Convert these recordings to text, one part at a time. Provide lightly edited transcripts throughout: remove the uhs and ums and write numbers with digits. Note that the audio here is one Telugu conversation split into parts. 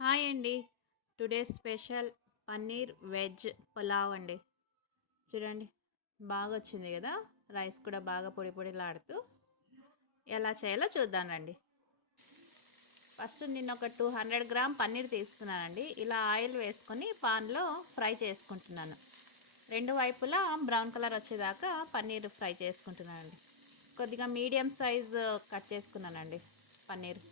హాయ్ అండి. Today special paneer veg pulao అండి. చూడండి, బాగా వచ్చింది కదా. రైస్ కూడా బాగా పొడి పొడిలాడుతూ ఎలా చేయాలో చూద్దాం రండి. ఫస్ట్ నేను ఒక 200 గ్రామ్ పన్నీర్ తీసుకున్నానండి. ఇలా ఆయిల్ వేసుకొని పాన్లో ఫ్రై చేసుకుంటున్నాను. రెండు వైపులా బ్రౌన్ కలర్ వచ్చేదాకా పన్నీర్ ఫ్రై చేసుకుంటున్నానండి. కొద్దిగా మీడియం సైజ్ కట్ చేసుకున్నానండి పన్నీర్.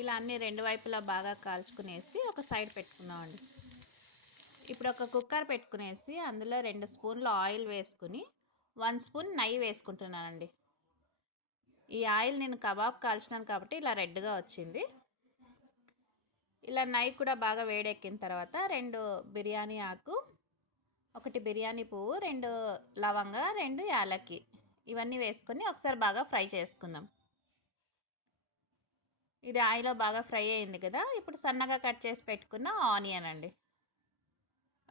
ఇలా అన్ని రెండు వైపులా బాగా కాల్చుకునేసి ఒక సైడ్ పెట్టుకుందామండి. ఇప్పుడు ఒక కుక్కర్ పెట్టుకునేసి అందులో 2 స్పూన్లు ఆయిల్ వేసుకుని 1 స్పూన్ నెయ్యి వేసుకుంటున్నానండి. ఈ ఆయిల్ నేను కబాబ్ కాల్చినాను కాబట్టి ఇలా రెడ్గా వచ్చింది. ఇలా నెయ్యి కూడా బాగా వేడెక్కిన తర్వాత 2 బిర్యానీ ఆకు, 1 బిర్యానీ పువ్వు, 2 లవంగ, 2 యాలక్కి ఇవన్నీ వేసుకొని ఒకసారి బాగా ఫ్రై చేసుకుందాం. ఇది ఆయిల్లో బాగా ఫ్రై అయింది కదా. ఇప్పుడు సన్నగా కట్ చేసి పెట్టుకున్న ఆనియన్ అండి,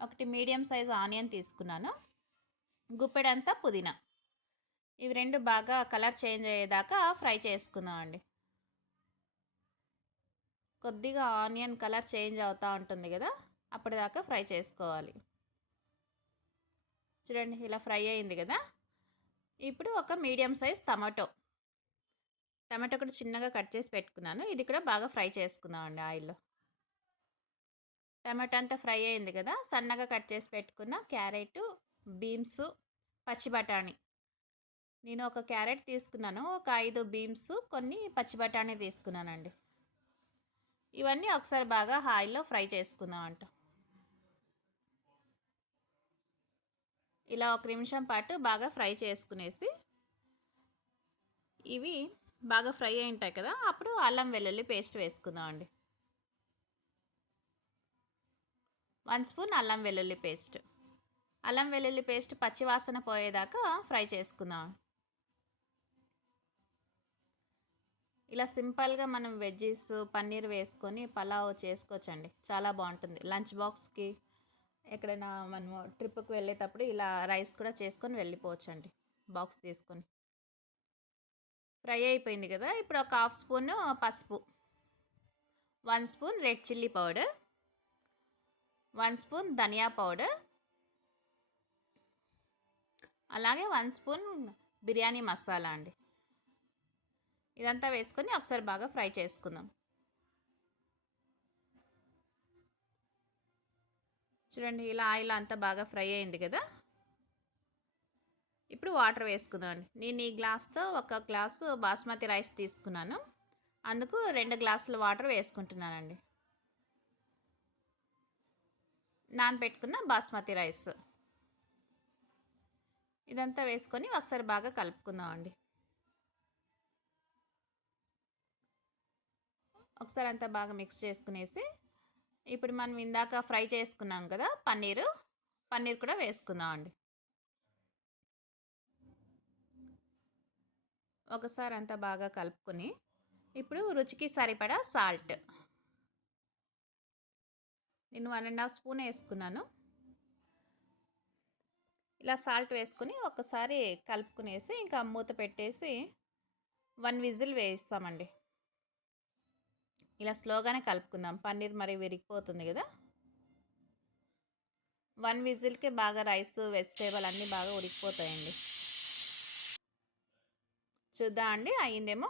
1 మీడియం సైజ్ ఆనియన్ తీసుకున్నాను. గుప్పెడంతా పుదీనా. ఇవి రెండు బాగా కలర్ చేంజ్ అయ్యేదాకా ఫ్రై చేసుకుందాం అండి. కొద్దిగా ఆనియన్ కలర్ చేంజ్ అవుతూ ఉంటుంది కదా, అప్పటిదాకా ఫ్రై చేసుకోవాలి. చూడండి, ఇలా ఫ్రై అయింది కదా. ఇప్పుడు ఒక మీడియం సైజ్ టమాటో కూడా చిన్నగా కట్ చేసి పెట్టుకున్నాను. ఇది కూడా బాగా ఫ్రై చేసుకుందాం అండి ఆయిల్లో. టమాటో అంతా ఫ్రై అయింది కదా. సన్నగా కట్ చేసి పెట్టుకున్న క్యారెట్, బీన్స్, పచ్చి బఠాణీ. నేను ఒక క్యారెట్ తీసుకున్నాను, ఒక 5 బీన్స్, కొన్ని పచ్చి బఠాణీ తీసుకున్నానండి. ఇవన్నీ ఒకసారి బాగా ఆయిల్లో ఫ్రై చేసుకుందాం అంట. ఇలా 1 నిమిషం పాటు బాగా ఫ్రై చేసుకునేసి ఇవి బాగా ఫ్రై అయి ఉంటాయి కదా, అప్పుడు అల్లం వెల్లుల్లి పేస్ట్ వేసుకుందాం అండి. 1 స్పూన్ అల్లం వెల్లుల్లి పేస్ట్. అల్లం వెల్లుల్లి పేస్ట్ పచ్చివాసన పోయేదాకా ఫ్రై చేసుకుందాం. ఇలా సింపుల్గా మనం వెజ్జీస్ పన్నీర్ వేసుకొని పలావ్ చేసుకోవచ్చండి. చాలా బాగుంటుంది. లంచ్ బాక్స్కి ఎక్కడైనా మనము ట్రిప్కి వెళ్ళేటప్పుడు ఇలా రైస్ కూడా చేసుకొని వెళ్ళిపోవచ్చండి, బాక్స్ తీసుకొని. ఫ్రై అయిపోయింది కదా. ఇప్పుడు ఒక 1/2 స్పూన్ పసుపు, 1 spoon red chilli powder, 1 spoon ధనియా పౌడర్, అలాగే 1 స్పూన్ బిర్యానీ మసాలా అండి. ఇదంతా వేసుకొని ఒకసారి బాగా ఫ్రై చేసుకుందాం. చూడండి, ఇలా ఆయిల్ అంతా బాగా ఫ్రై అయింది కదా. ఇప్పుడు వాటర్ వేసుకుందాం అండి. నేను ఈ గ్లాస్తో 1 గ్లాసు బాస్మతి రైస్ తీసుకున్నాను, అందుకు 2 గ్లాసుల వాటర్ వేసుకుంటున్నానండి. నానబెట్టుకున్న బాస్మతి రైస్ ఇదంతా వేసుకొని ఒకసారి బాగా కలుపుకుందాం అండి. ఒకసారి అంతా బాగా మిక్స్ చేసుకునేసి ఇప్పుడు మనం ఇందాక ఫ్రై చేసుకున్నాం కదా పన్నీర్ కూడా వేసుకుందాం అండి. ఒకసారి అంతా బాగా కలుపుకొని ఇప్పుడు రుచికి సరిపడా సాల్ట్ నేను 1.5 స్పూన్ వేసుకున్నాను. ఇలా సాల్ట్ వేసుకొని ఒకసారి కలుపుకునేసి ఇంకా మూత పెట్టేసి 1 విజిల్ వేయిస్తామండి. ఇలా స్లోగానే కలుపుకుందాం, పన్నీర్ మరి విరిగిపోతుంది కదా. 1 విజిల్కి బాగా రైస్ వెజిటేబుల్ అన్నీ బాగా ఉడికిపోతాయండి. చూద్దాం అండి, అయ్యిందేమో.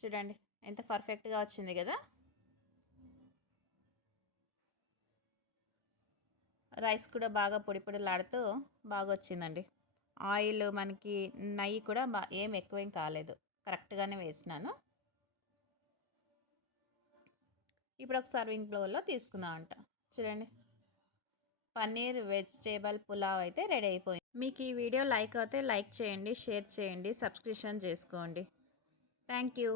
చూడండి, ఎంత పర్ఫెక్ట్గా వచ్చింది కదా. రైస్ కూడా బాగా పొడి పొడిలాడుతూ బాగా వచ్చిందండి. ఆయిల్ మనకి నెయ్యి కూడా ఏం ఎక్కువేం కాలేదు, కరెక్ట్గానే వేసినాను. ఇప్పుడు ఒక సర్వింగ్ బౌల్లో తీసుకుందాం అంట. చూడండి, పన్నీర్ వెజిటేబుల్ పులావ్ అయితే రెడీ అయిపోయింది. మీకు ఈ వీడియో లైక్ అయితే లైక్ చేయండి, షేర్ చేయండి, సబ్స్క్రిప్షన్ చేసుకోండి. Thank you.